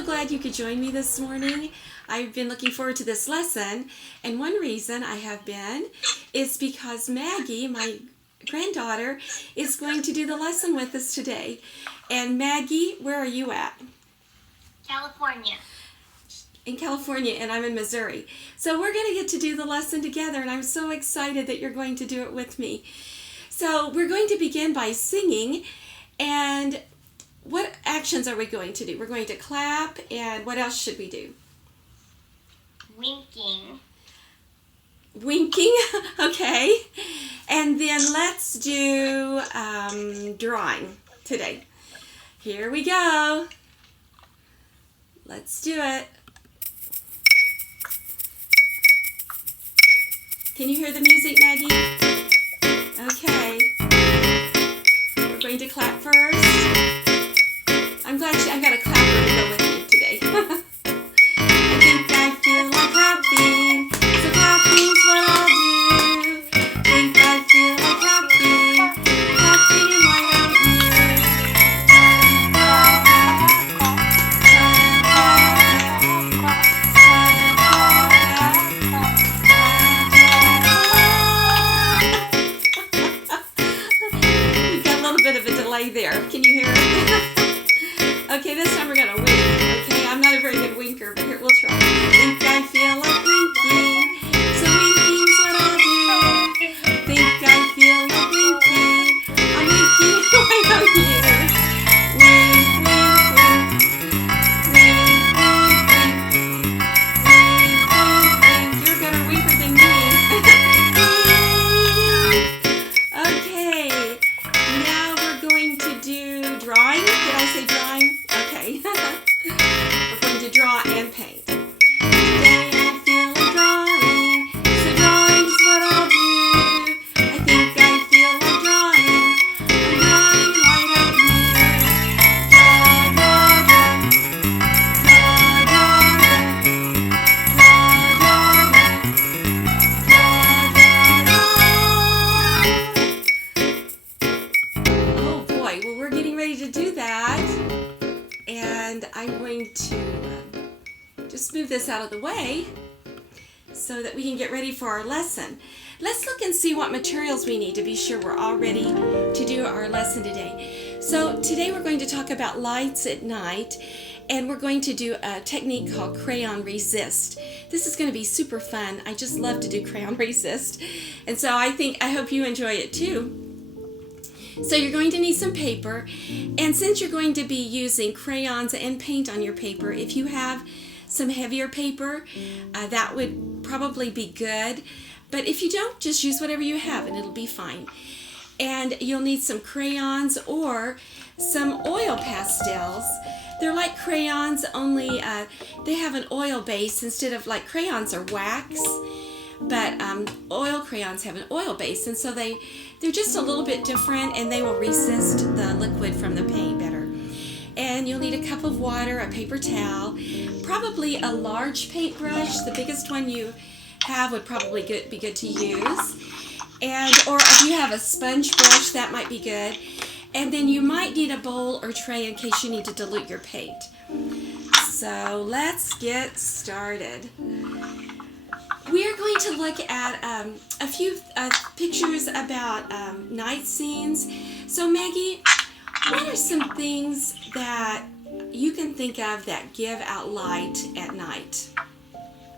so glad you could join me this morning. I've been looking forward to this lesson, and one reason I have been is because Maggie, my granddaughter, is going to do the lesson with us today. And Maggie, where are you at? California. In California, and I'm in Missouri. So we're going to get to do the lesson together, and I'm so excited that you're going to do it with me. So we're going to begin by singing, and what actions are we going to do? We're going to clap, and what else should we do? Winking. Winking, okay. And then let's do drawing today. Here we go. Let's do it. Can you hear the music, Maggie? Okay. We're going to clap first. I'm glad I've got a clapper to go with me today. I think I feel like clapping, so clapping's what I'll do. Think I feel like clapping, clapping and why don't you? We've got a little bit of a delay there. Can you hear it? Okay, this time we're going to wink. Okay, I'm not a very good winker, but here, we'll try. Think I feel like winking, so winking's what I'll do. Think I feel like winking, I'm winking, why don't you? Wink, wink, wink. Wink, wink, wink. Wink, wink, wink. You're a better winker than me. Okay, now we're going to do drawing. Did I say drawing? Okay. We're going to draw and paint. Today I feel like drawing, so drawing's what I'll do. I think I feel like drawing, I'm drawing, why don't you? Draw, draw, draw, draw, draw, draw, draw, draw, draw, draw. Oh boy, well we're getting ready to do that. And I'm going to just move this out of the way so that we can get ready for our lesson. Let's look and see what materials we need to be sure we're all ready to do our lesson today. So today we're going to talk about lights at night, and we're going to do a technique called Crayon Resist. This is going to be super fun. I just love to do Crayon Resist, and so I hope you enjoy it too. So you're going to need some paper, and since you're going to be using crayons and paint on your paper, if you have some heavier paper, that would probably be good. But if you don't, just use whatever you have and it'll be fine. And you'll need some crayons or some oil pastels. They're like crayons, only they have an oil base instead of, like, crayons are wax. But oil crayons have an oil base, and so they're just a little bit different, and they will resist the liquid from the paint better. And you'll need a cup of water, a paper towel, probably a large paintbrush. The biggest one you have would probably be good to use. Or if you have a sponge brush, that might be good. And then you might need a bowl or tray in case you need to dilute your paint. So let's get started. We are going to look at a few pictures about night scenes. So Maggie, what are some things that you can think of that give out light at night?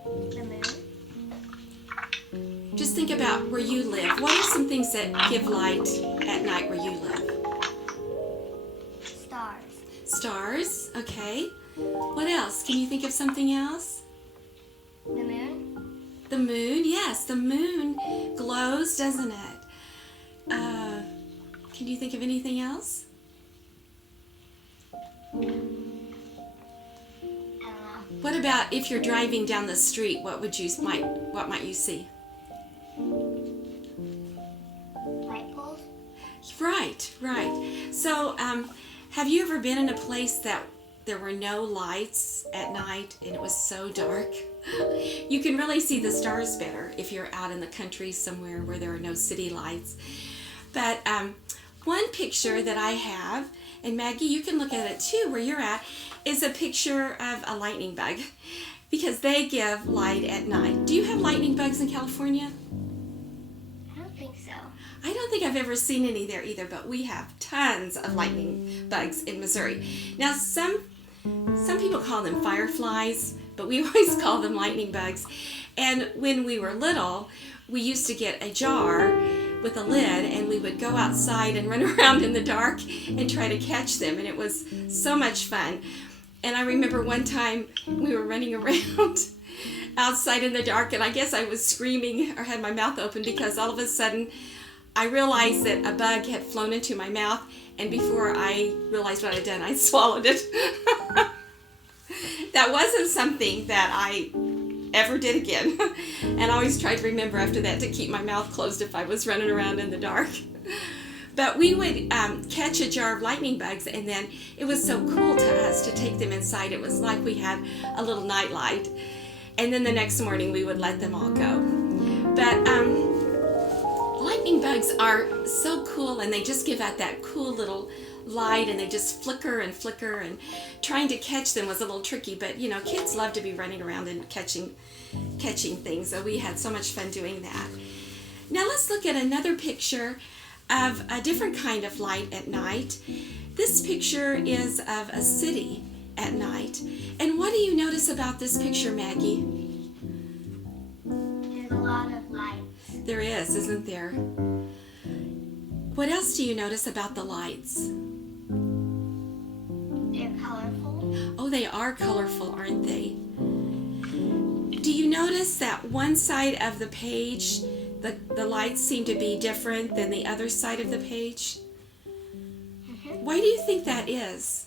The moon. Just think about where you live. What are some things that give light at night where you live? Stars. Stars, okay. What else? Can you think of something else? The moon. The moon, yes, the moon glows, doesn't it? Can you think of anything else? I don't know. What about if you're driving down the street? What might you see? Light poles. Right. So, have you ever been in a place that there were no lights at night and it was so dark? You can really see the stars better if you're out in the country somewhere where there are no city lights. But one picture that I have and Maggie, you can look at it too where you're at, is a picture of a lightning bug because they give light at night. Do you have lightning bugs in California? I don't think so. I don't think I've ever seen any there either, but we have tons of lightning bugs in Missouri. Now, some people call them fireflies, but we always call them lightning bugs. And when we were little, we used to get a jar with a lid, and we would go outside and run around in the dark and try to catch them, and it was so much fun. And I remember one time we were running around outside in the dark, and I guess I was screaming or had my mouth open because all of a sudden I realized that a bug had flown into my mouth, and before I realized what I'd done, I swallowed it. That wasn't something that I ever did again. And I always tried to remember after that to keep my mouth closed if I was running around in the dark. But we would catch a jar of lightning bugs, and then it was so cool to us to take them inside. It was like we had a little night light. And then the next morning we would let them all go. But lightning bugs are so cool, and they just give out that cool little light, and they just flicker, and trying to catch them was a little tricky, but you know, kids love to be running around and catching things, so we had so much fun doing that. Now let's look at another picture of a different kind of light at night. This picture is of a city at night. And what do you notice about this picture, Maggie? There's a lot of lights. There is, isn't there? What else do you notice about the lights? They're colorful. Oh, they are colorful, aren't they? Do you notice that one side of the page, the lights seem to be different than the other side of the page? Mm-hmm. Why do you think that is?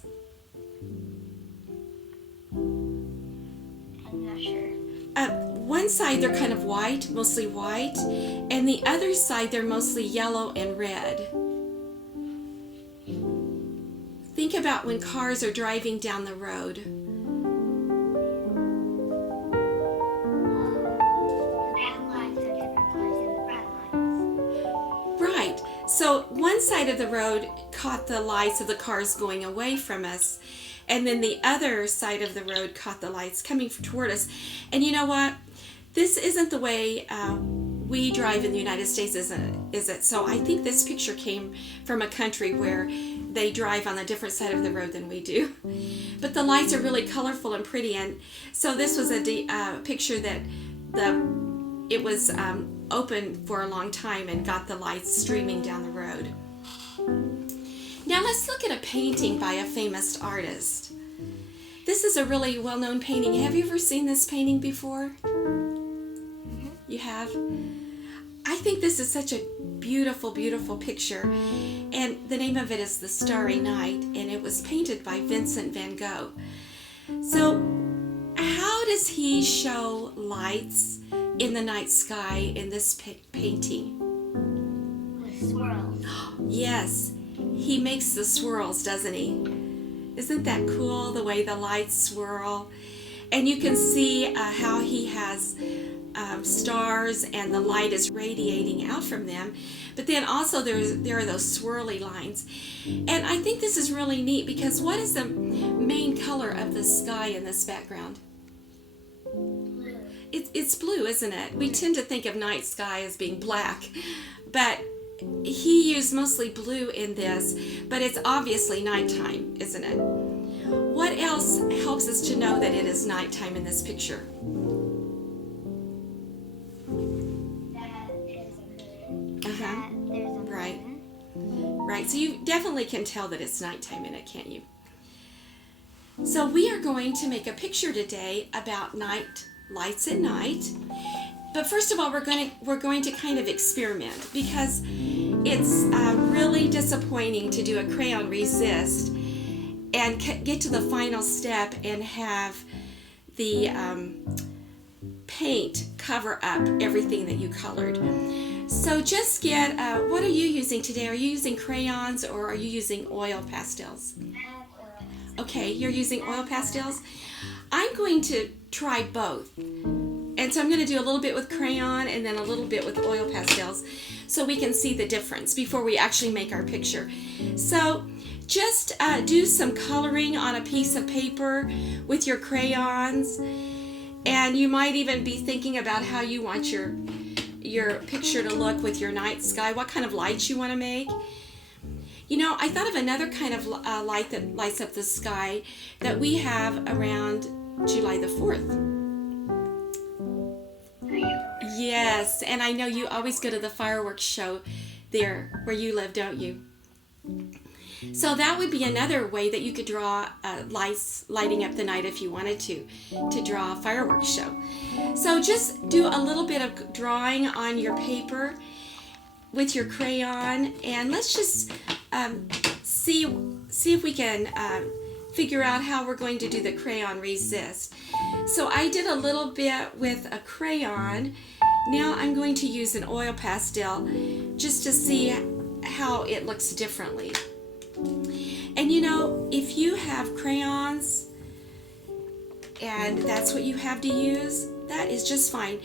I'm not sure. One side they're kind of white, mostly white, and the other side they're mostly yellow and red. Think about when cars are driving down the road. The back lights are different colors than the front lights. Right. So one side of the road caught the lights of the cars going away from us, and then the other side of the road caught the lights coming toward us. And you know what? This isn't the way we drive in the United States, is it? So I think this picture came from a country where they drive on a different side of the road than we do. But the lights are really colorful and pretty, and so this was a picture that it was open for a long time and got the lights streaming down the road. Now let's look at a painting by a famous artist. This is a really well-known painting. Have you ever seen this painting before? You have? I think this is such a beautiful, beautiful picture. And the name of it is The Starry Night, and it was painted by Vincent van Gogh. So how does he show lights in the night sky in this painting? With swirls. Yes, he makes the swirls, doesn't he? Isn't that cool, the way the lights swirl? And you can see how he has stars, and the light is radiating out from them. But then also there are those swirly lines. And I think this is really neat because what is the main color of the sky in this background? Blue. It's blue, isn't it? We tend to think of night sky as being black, but he used mostly blue in this, but it's obviously nighttime, isn't it? What else helps us to know that it is nighttime in this picture? That there's a moon. Uh-huh. That there's a moon. Right. Right, so you definitely can tell that it's nighttime in it, can't you? So we are going to make a picture today about night lights at night. But first of all, we're going to kind of experiment because it's really disappointing to do a crayon resist and get to the final step and have the paint cover up everything that you colored. So just get, what are you using today? Are you using crayons or are you using oil pastels? Okay, you're using oil pastels. I'm going to try both. And so I'm going to do a little bit with crayon and then a little bit with oil pastels so we can see the difference before we actually make our picture. So just do some coloring on a piece of paper with your crayons, and you might even be thinking about how you want your picture to look with your night sky, what kind of lights you want to make. You know, I thought of another kind of light that lights up the sky that we have around July the 4th. Yes, and I know you always go to the fireworks show there where you live, don't you? So that would be another way that you could draw lights lighting up the night if you wanted to draw a fireworks show. So just do a little bit of drawing on your paper with your crayon, and let's just see if we can figure out how we're going to do the crayon resist. So I did a little bit with a crayon. Now I'm going to use an oil pastel just to see how it looks differently. And you know, if you have crayons and that's what you have to use, that is just fine.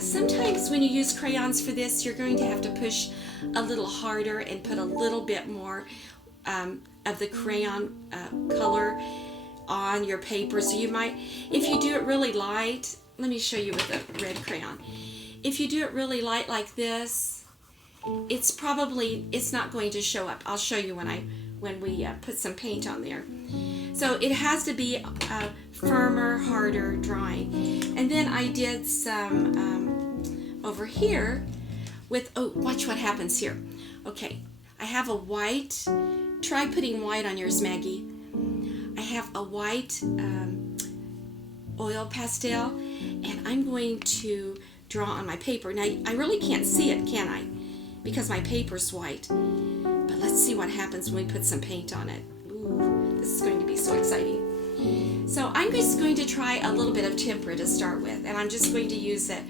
Sometimes when you use crayons for this, you're going to have to push a little harder and put a little bit more of the crayon color on your paper. So you might, if you do it really light, let me show you with a red crayon. If you do it really light like this, it's not going to show up. I'll show you when we put some paint on there. So it has to be a firmer, harder drawing. And then I did some over here with, oh, watch what happens here. Okay, I have a white, try putting white on yours, Maggie. I have a white oil pastel, and I'm going to draw on my paper. Now, I really can't see it, can I? Because my paper's white. But let's see what happens when we put some paint on it. Ooh, this is going to be so exciting. So I'm just going to try a little bit of tempera to start with, and I'm just going to use it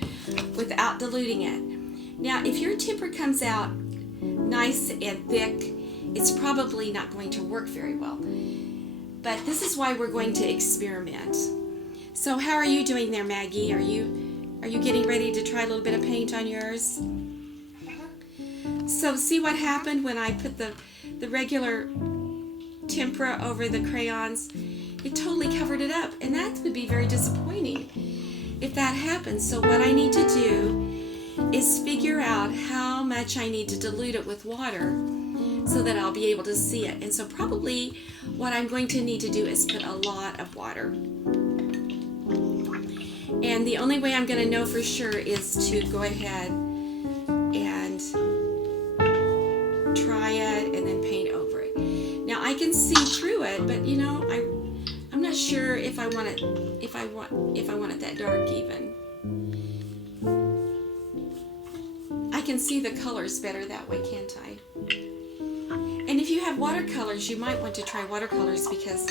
without diluting it. Now, if your tempera comes out nice and thick, it's probably not going to work very well. But this is why we're going to experiment. So how are you doing there, Maggie? Are you getting ready to try a little bit of paint on yours? So see what happened when I put the regular tempera over the crayons? It totally covered it up, and that would be very disappointing if that happens. So what I need to do is figure out how much I need to dilute it with water so that I'll be able to see it. And so probably what I'm going to need to do is put a lot of water. And the only way I'm going to know for sure is to go ahead and try it and then paint over it. Now I can see through it, but you know, I'm not sure if I want it that dark even. I can see the colors better that way, can't I? And if you have watercolors, you might want to try watercolors because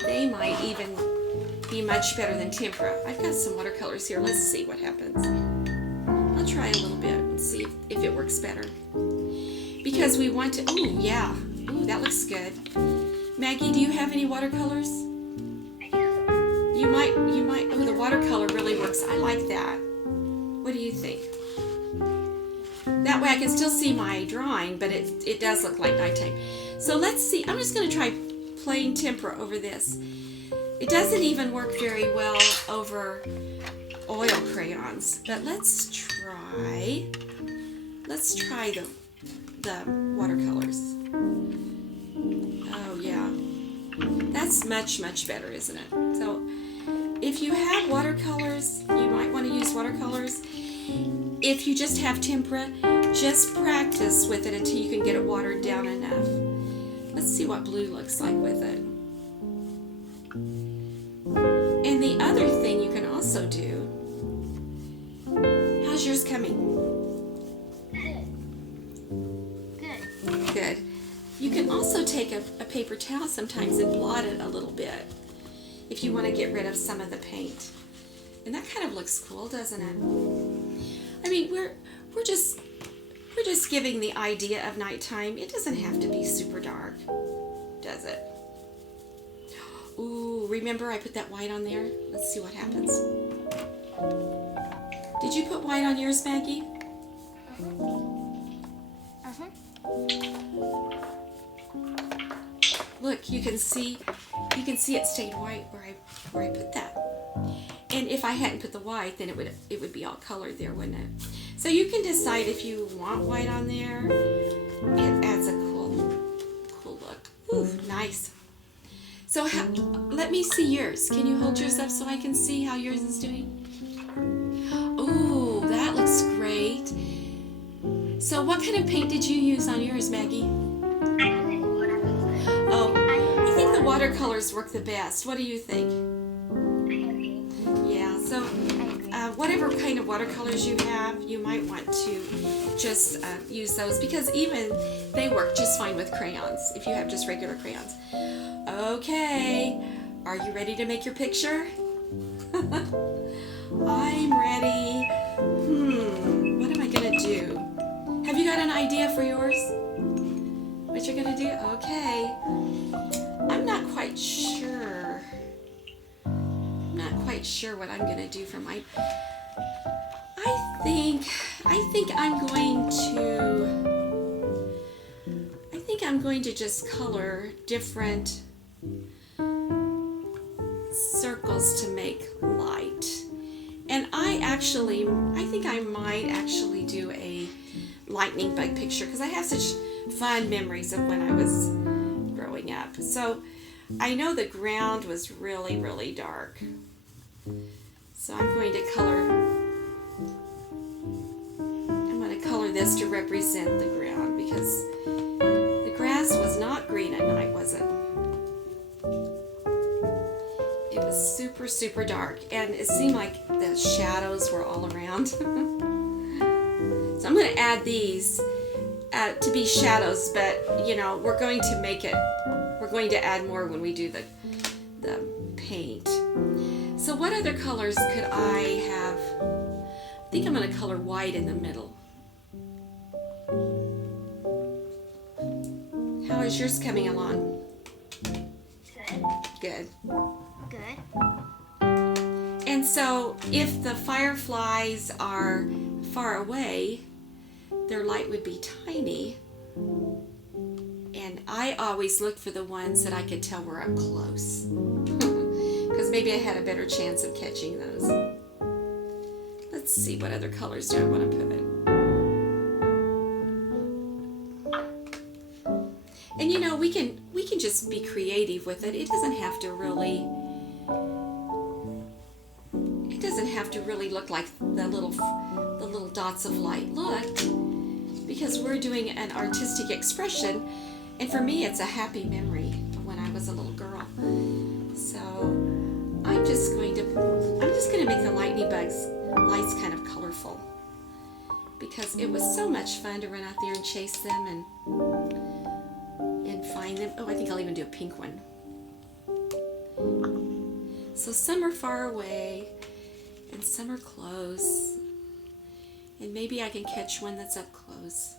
they might even be much better than tempera. I've got some watercolors here. Let's see what happens. I'll try a little bit and see if it works better. Because we want to, oh yeah, ooh, that looks good. Maggie, do you have any watercolors? You might, oh, the watercolor really works. I like that. What do you think? That way I can still see my drawing, but it does look like nighttime. So let's see, I'm just going to try plain tempera over this. It doesn't even work very well over oil crayons, but let's try the watercolors. Oh yeah, that's much better, isn't it? So if you have watercolors, you might want to use watercolors. If you just have tempera, just practice with it until you can get it watered down enough. Let's see what blue looks like with it. And the other thing you can also do, how's yours coming? Good. You can also take a paper towel sometimes and blot it a little bit if you want to get rid of some of the paint. And that kind of looks cool, doesn't it? I mean, we're just giving the idea of nighttime. It doesn't have to be super dark, does it? Ooh, remember I put that white on there? Let's see what happens. Did you put white on yours, Maggie? Look, you can see it stayed white where I put that. And if I hadn't put the white, then it would be all colored there, wouldn't it? So you can decide if you want white on there. It adds a cool look. Ooh, nice. So let me see yours. Can you hold yours up so I can see how yours is doing? Ooh, that looks great. So what kind of paint did you use on yours, Maggie? Oh, I think the watercolors work the best. What do you think? Yeah, so whatever kind of watercolors you have, you might want to just use those, because even they work just fine with crayons if you have just regular crayons. Okay, are you ready to make your picture? I'm ready. What am I gonna do? Have you got an idea for yours? What you're gonna do? Okay. I'm not quite sure. What I'm gonna do for mine. I think I'm going to just color different circles to make light. And I think I might actually do a lightning bug picture, because I have such fond memories of when I was growing up. So I know the ground was really, really dark. So I'm going to color this to represent the ground, because the grass was not green at night, was it? It was super, super dark, and it seemed like the shadows were all around. So I'm going to add these to be shadows, but you know, we're going to add more when we do the paint. So what other colors could I have? I think I'm going to color white in the middle. How is yours coming along? Good. And so if the fireflies are far away, their light would be tiny. And I always looked for the ones that I could tell were up close. Because maybe I had a better chance of catching those. Let's see, what other colors do I want to put? And you know, we can just be creative with it. It doesn't have to really look like the little dots of light look, because we're doing an artistic expression, and for me it's a happy memory of when I was a little girl. So I'm just going to make the lightning bugs lights kind of colorful, because it was so much fun to run out there and chase them and find them. Oh, I think I'll even do a pink one. So some are far away and some are close, and maybe I can catch one that's up close.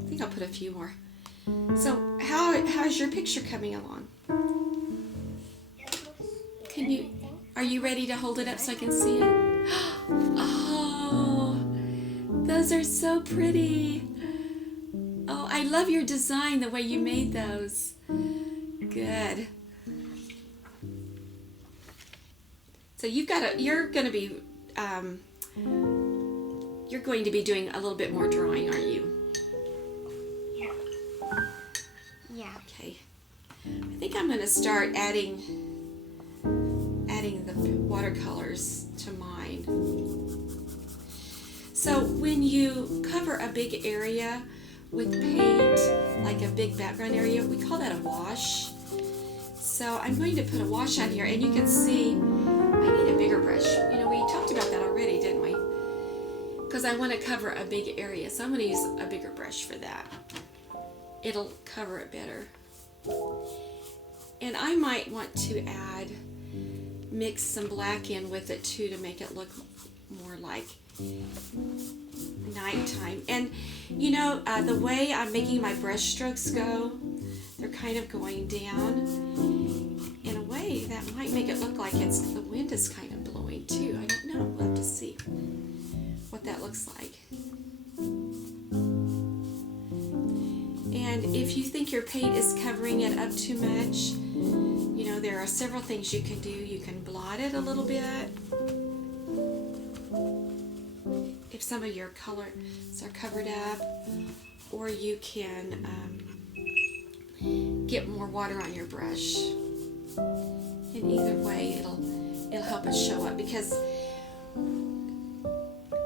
I think I'll put a few more. So how's your picture coming along? Are you ready to hold it up so I can see it? Oh, those are so pretty. Oh, I love your design, the way you made those. Good. So you're going to be doing a little bit more drawing, aren't you? Yeah. Okay. I think I'm going to start adding the watercolors to mine. So when you cover a big area with paint, like a big background area, we call that a wash. So I'm going to put a wash on here, and you can see I need a bigger brush. You know, we talked about that already, didn't we? Because I want to cover a big area, so I'm going to use a bigger brush for that. It'll cover it better. And I might want to mix some black in with it too, to make it look more like nighttime. And you know, the way I'm making my brush strokes go, they're kind of going down. In a way, that make it look like the wind is kind of blowing too. I don't know. We'll have to see what that looks like. And if you think your paint is covering it up too much, you know, there are several things you can do. You can blot it a little bit. If some of your colors are covered up, or you can get more water on your brush. In either way, it'll help it show up, because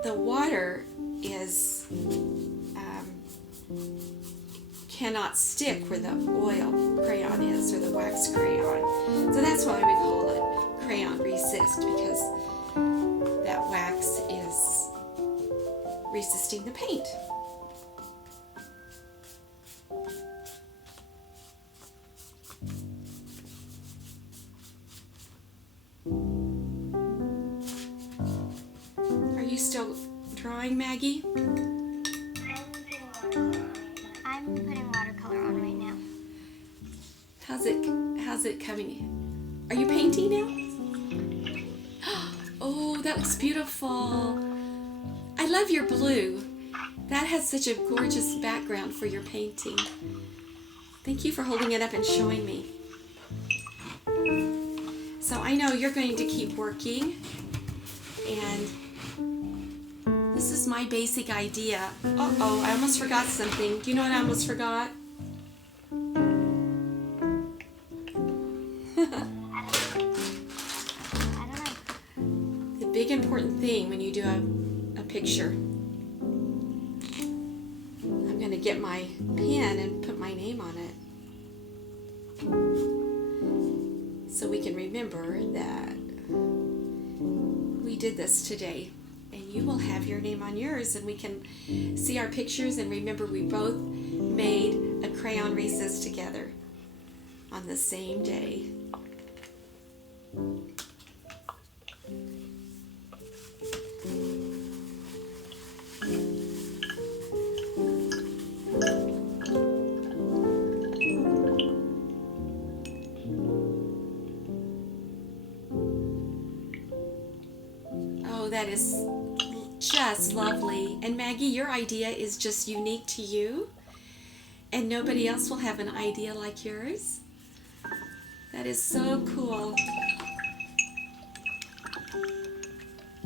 the water is cannot stick where the oil crayon is, or the wax crayon. So that's why we call it crayon resist, because that wax is resisting the paint. Are you still drawing, Maggie? I'm putting watercolor on right now. How's it coming? Are you painting now? Oh, that looks beautiful. I love your blue. That has such a gorgeous background for your painting. Thank you for holding it up and showing me. So I know you're going to keep working, and this is my basic idea. Uh-oh, I almost forgot something. Do you know what I almost forgot? I don't know. The big important thing when you do a picture. I'm going to get my pen and put my name on it, so we can remember that we did this today. And you will have your name on yours, and we can see our pictures and remember we both made a crayon resist together on the same day. Oh, that is just lovely. And Maggie, your idea is just unique to you, and nobody else will have an idea like yours. That is so cool.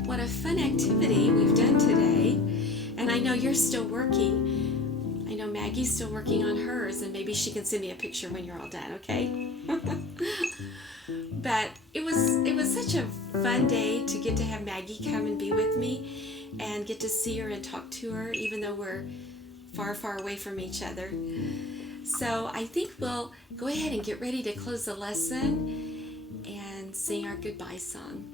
What a fun activity we've done today. And I know you're still working. I know Maggie's still working on hers, and maybe she can send me a picture when you're all done, okay? But it was such a fun day to get to have Maggie come and be with me and get to see her and talk to her, even though we're far, far away from each other. So I think we'll go ahead and get ready to close the lesson and sing our goodbye song.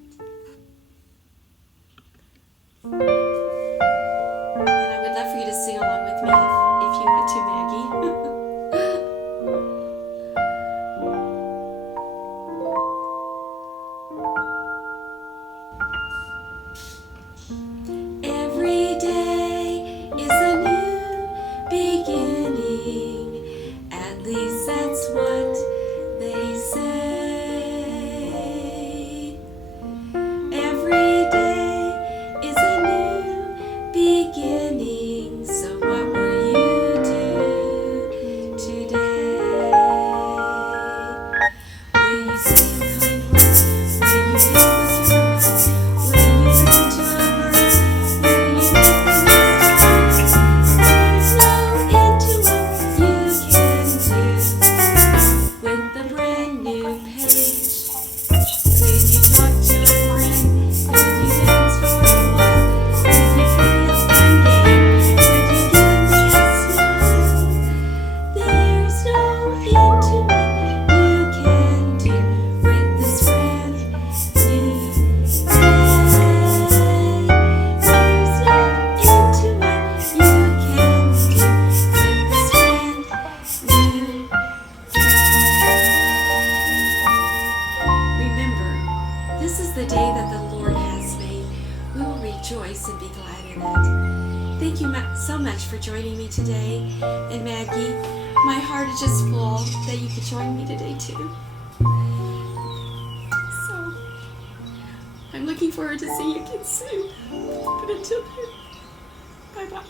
And I would love for you to sing along with me if you want to, Maggie. Every day is a new beginning, at least that's what they say. Every day is a new beginning, so what will you do today? Will you sing kind words? Will you hit with your heart? Will you listen to a bird? Will you make the noise? There's no end to what you can do with the brand new page. Could you talk to a friend? Could you dance for a while? Could you play a fun game? Could you give me a smile? There's no end to what you can do with this brand new day. There's no end to what you can do with this brand new day. Remember, this is the day that the Lord has made. We will rejoice and be glad in it. Thank you so much for joining me today. And Maggie, my heart is just full that you could join me today too. So looking forward to seeing you again soon. But until then, bye-bye.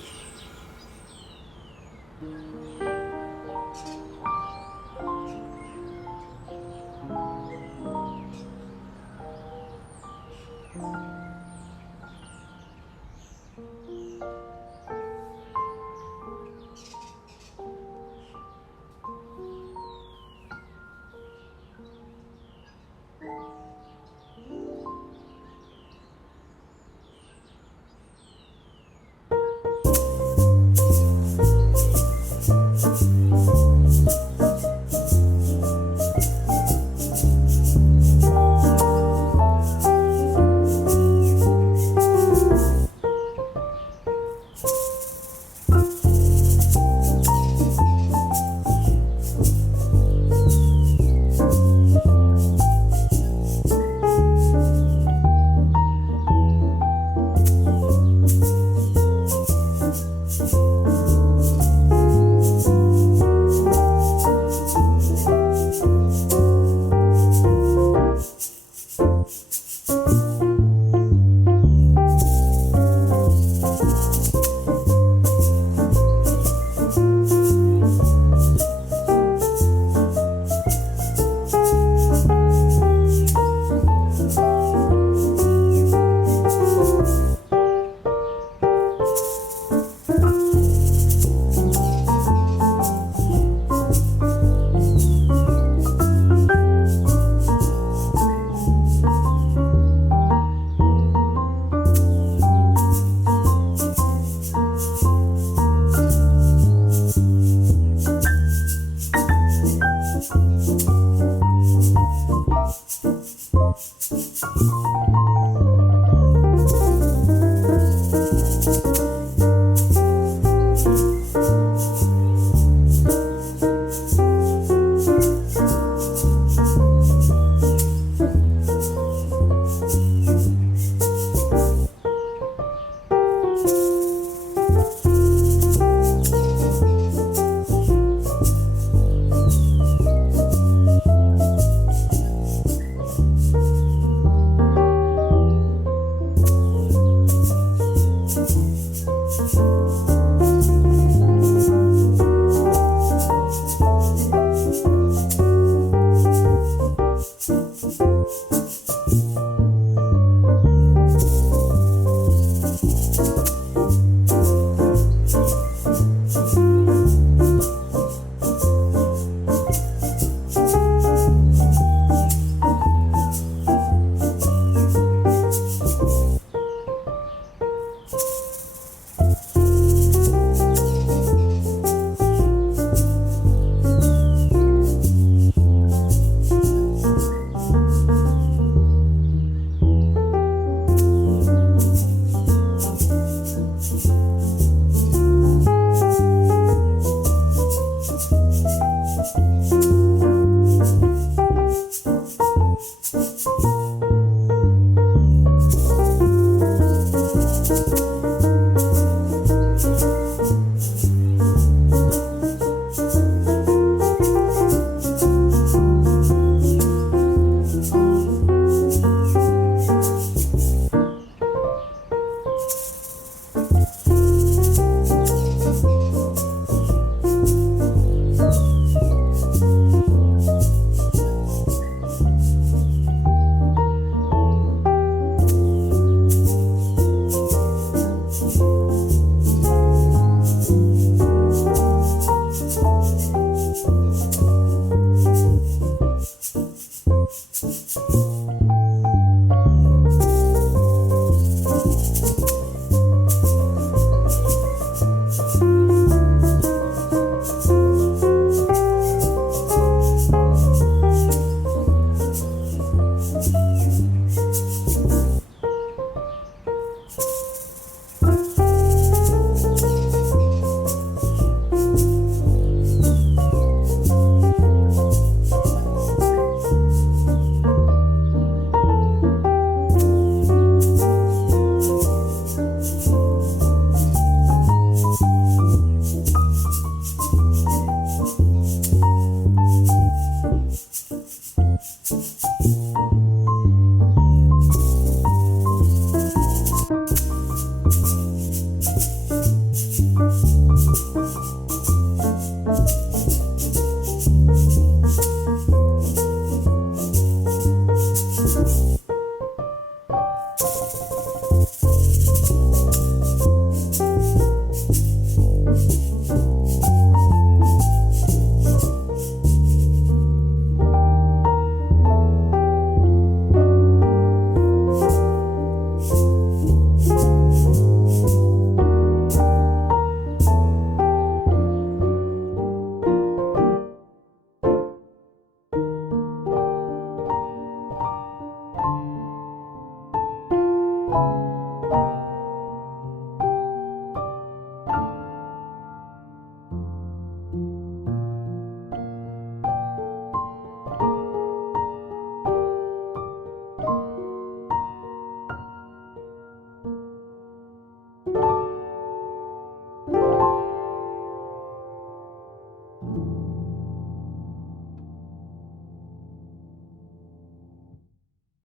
Bye.